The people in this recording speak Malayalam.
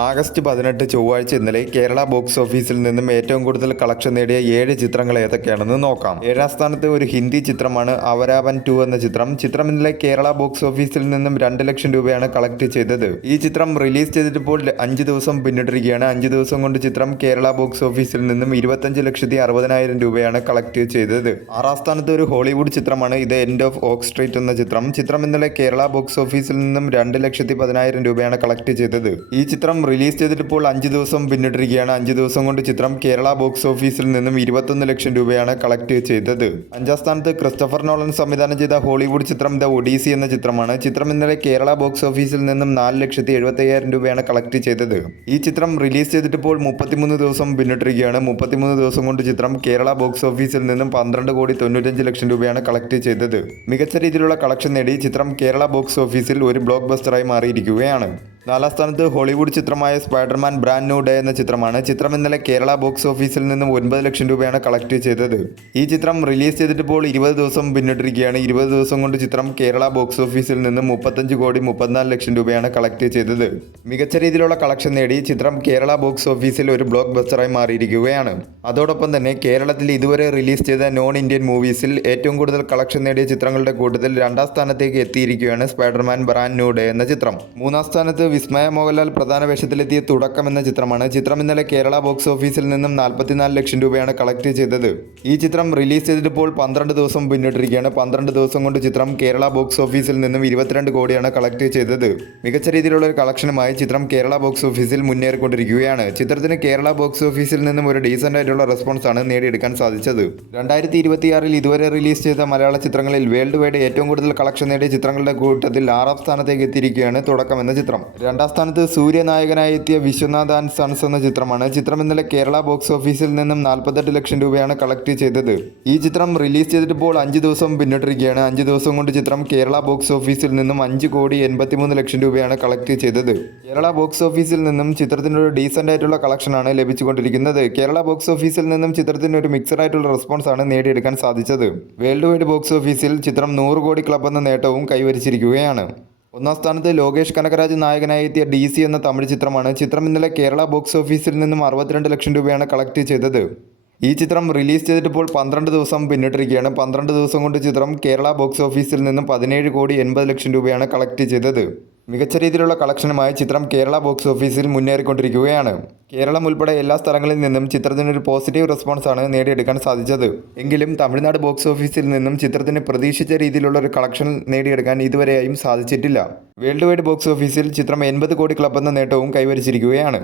ആഗസ്റ്റ് 18 ചൊവ്വാഴ്ച ഇന്നലെ കേരള ബോക്സ് ഓഫീസിൽ നിന്നും ഏറ്റവും കൂടുതൽ കളക്ഷൻ നേടിയ 7 ചിത്രങ്ങൾ ഏതൊക്കെയാണെന്ന് നോക്കാം. ഏഴാം സ്ഥാനത്ത് ഒരു ഹിന്ദി ചിത്രമാണ് അവരാവൻ 2 എന്ന ചിത്രം ഇന്നലെ കേരള ബോക്സ് ഓഫീസിൽ നിന്നും 2 ലക്ഷം രൂപയാണ് കളക്ട് ചെയ്തത്. ഈ ചിത്രം റിലീസ് ചെയ്തിട്ടിപ്പോൾ 5 ദിവസം പിന്നിട്ടിരിക്കുകയാണ്. 5 ദിവസം കൊണ്ട് ചിത്രം കേരള ബോക്സ് ഓഫീസിൽ നിന്നും 25,60,60,000 രൂപയാണ് കളക്ട് ചെയ്തത്. ആറാം സ്ഥാനത്ത് ഒരു ഹോളിവുഡ് ചിത്രമാണ് ഇത് എൻഡ് ഓഫ് ഓക്ക് സ്ട്രീറ്റ് എന്ന ചിത്രം ഇന്നലെ കേരള ബോക്സ് ഓഫീസിൽ നിന്നും 2,10,000 രൂപയാണ് കളക്ട് ചെയ്തത്. ഈ ചിത്രം റിലീസ് ചെയ്തിട്ടിപ്പോൾ 5 ദിവസം പിന്നിട്ടിരിക്കുകയാണ്. 5 ദിവസം കൊണ്ട് ചിത്രം കേരള ബോക്സ് ഓഫീസിൽ നിന്നും 21 ലക്ഷം രൂപയാണ് കളക്ട് ചെയ്തത്. 5ാം സ്ഥാനത്ത് ക്രിസ്റ്റഫർ നോളൻ സംവിധാനം ചെയ്ത ഹോളിവുഡ് ചിത്രം ദ ഒഡീസി എന്ന ചിത്രമാണ്. ചിത്രം ഇന്നലെ കേരള ബോക്സ് ഓഫീസിൽ നിന്നും 4,75,000 രൂപയാണ് കളക്ട് ചെയ്തത്. ഈ ചിത്രം റിലീസ് ചെയ്തിട്ടിപ്പോൾ 33 ദിവസം പിന്നിട്ടിരിക്കുകയാണ്. 33 ദിവസം കൊണ്ട് ചിത്രം കേരള ബോക്സ് ഓഫീസിൽ നിന്നും 12,95 ലക്ഷം രൂപയാണ് കളക്ട് ചെയ്തത്. മികച്ച രീതിയിലുള്ള കളക്ഷൻ നേടി ചിത്രം കേരള ബോക്സ് ഓഫീസിൽ ഒരു ബ്ലോക്ക് ബസ്റ്ററായി മാറിയിരിക്കുകയാണ്. 4ാം സ്ഥാനത്ത് ഹോളിവുഡ് ചിത്രമായ സ്പൈഡർമാൻ ബ്രാൻഡ് ന്യൂ ഡേ എന്ന ചിത്രമാണ്. ചിത്രം ഇന്നലെ കേരള ബോക്സ് ഓഫീസിൽ നിന്നും 9 ലക്ഷം രൂപയാണ് കളക്ട് ചെയ്തത്. ഈ ചിത്രം റിലീസ് ചെയ്തിട്ടിപ്പോൾ 20 ദിവസം പിന്നിട്ടിരിക്കുകയാണ്. 20 ദിവസം കൊണ്ട് ചിത്രം കേരള ബോക്സ് ഓഫീസിൽ നിന്നും 35,34 ലക്ഷം രൂപയാണ് കളക്ട് ചെയ്തത്. മികച്ച രീതിയിലുള്ള കളക്ഷൻ നേടി ചിത്രം കേരള ബോക്സ് ഓഫീസിൽ ഒരു ബ്ലോക്ക് ബസ്റ്ററായി മാറിയിരിക്കുകയാണ്. അതോടൊപ്പം തന്നെ കേരളത്തിൽ ഇതുവരെ റിലീസ് ചെയ്ത നോൺ ഇന്ത്യൻ മൂവീസിൽ ഏറ്റവും കൂടുതൽ കളക്ഷൻ നേടിയ ചിത്രങ്ങളുടെ കൂട്ടത്തിൽ 2ാം സ്ഥാനത്തേക്ക് എത്തിയിരിക്കുകയാണ് സ്പൈഡർമാൻ ബ്രാൻഡ് ന്യൂ ഡേ എന്ന ചിത്രം. 3ാം സ്ഥാനത്ത് വിസ്മയ മോഹൻലാൽ പ്രധാന വേഷത്തിലെത്തിയ തുടക്കം എന്ന ചിത്രമാണ്. ചിത്രം ഇന്നലെ കേരള ബോക്സ് ഓഫീസിൽ നിന്നും 44 ലക്ഷം രൂപയാണ് കളക്ട് ചെയ്തത്. ഈ ചിത്രം റിലീസ് ചെയ്തിട്ടിപ്പോൾ 12 ദിവസം പിന്നിട്ടിരിക്കുകയാണ്. 12 ദിവസം കൊണ്ട് ചിത്രം കേരള ബോക്സ് ഓഫീസിൽ നിന്നും 22 കോടിയാണ് കളക്ട് ചെയ്തത്. മികച്ച രീതിയിലുള്ള ഒരു കളക്ഷനുമായി ചിത്രം കേരള ബോക്സ് ഓഫീസിൽ മുന്നേറിക്കൊണ്ടിരിക്കുകയാണ്. ചിത്രത്തിന് കേരള ബോക്സ് ഓഫീസിൽ നിന്നും ഒരു ഡീസൻ്റ് ആയിട്ടുള്ള റെസ്പോൺസ് ആണ് നേടിയെടുക്കാൻ സാധിച്ചത്. 2026 ഇതുവരെ റിലീസ് ചെയ്ത മലയാള ചിത്രങ്ങളിൽ വേൾഡ് വൈഡ് ഏറ്റവും കൂടുതൽ കളക്ഷൻ നേടിയ ചിത്രങ്ങളുടെ കൂട്ടത്തിൽ 6ാം സ്ഥാനത്തേക്ക് എത്തിയിരിക്കുകയാണ് തുടക്കം എന്ന ചിത്രം. 2ാം സ്ഥാനത്ത് സൂര്യനായകനായി എത്തിയ വിശ്വനാഥ് ആൻഡ് സൺസ് എന്ന ചിത്രമാണ്. ചിത്രം ഇന്നലെ കേരള ബോക്സ് ഓഫീസിൽ നിന്നും 48 ലക്ഷം രൂപയാണ് കളക്ട് ചെയ്തത്. ഈ ചിത്രം റിലീസ് ചെയ്തിട്ടിപ്പോൾ 5 ദിവസം പിന്നിട്ടിരിക്കുകയാണ്. 5 ദിവസം കൊണ്ട് ചിത്രം കേരള ബോക്സ് ഓഫീസിൽ നിന്നും 5,83 ലക്ഷം രൂപയാണ് കളക്ട് ചെയ്തത്. കേരള ബോക്സ് ഓഫീസിൽ നിന്നും ചിത്രത്തിന് ഒരു ഡീസൻ്റ് ആയിട്ടുള്ള കളക്ഷനാണ് ലഭിച്ചുകൊണ്ടിരിക്കുന്നത്. കേരള ബോക്സ് ഓഫീസിൽ നിന്നും ചിത്രത്തിന് ഒരു മിക്സഡ് ആയിട്ടുള്ള റെസ്പോൺസ് ആണ് നേടിയെടുക്കാൻ സാധിച്ചത്. വേൾഡ് വൈഡ് ബോക്സ് ഓഫീസിൽ ചിത്രം 100 കോടി ക്ലബ് എന്ന നേട്ടവും കൈവരിച്ചിരിക്കുകയാണ്. 1ാം സ്ഥാനത്ത് ലോകേഷ് കനകരാജ് നായകനായി എത്തിയ DC എന്ന തമിഴ് ചിത്രമാണ്. ചിത്രം ഇന്നലെ കേരള ബോക്സ് ഓഫീസിൽ നിന്നും 62 ലക്ഷം രൂപയാണ് കളക്ട് ചെയ്തത്. ഈ ചിത്രം റിലീസ് ചെയ്തിട്ടിപ്പോൾ 12 ദിവസം പിന്നിട്ടിരിക്കുകയാണ്. 12 ദിവസം കൊണ്ട് ചിത്രം കേരള ബോക്സ് ഓഫീസിൽ നിന്നും 17,80 ലക്ഷം രൂപയാണ് കളക്ട് ചെയ്തത്. മികച്ച രീതിയിലുള്ള കളക്ഷനുമായി ചിത്രം കേരള ബോക്സ് ഓഫീസിൽ മുന്നേറിക്കൊണ്ടിരിക്കുകയാണ്. കേരളം ഉൾപ്പെടെ എല്ലാ സ്ഥലങ്ങളിൽ നിന്നും ചിത്രത്തിനൊരു പോസിറ്റീവ് റെസ്പോൺസ് ആണ് നേടിയെടുക്കാൻ സാധിച്ചത്. എങ്കിലും തമിഴ്നാട് ബോക്സ് ഓഫീസിൽ നിന്നും ചിത്രത്തിന് പ്രതീക്ഷിച്ച രീതിയിലുള്ള ഒരു കളക്ഷൻ നേടിയെടുക്കാൻ ഇതുവരെയായും സാധിച്ചിട്ടില്ല. വേൾഡ് വൈഡ് ബോക്സ് ഓഫീസിൽ ചിത്രം 80 കോടി ക്ലബ് എന്ന നേട്ടവും കൈവരിച്ചിരിക്കുകയാണ്.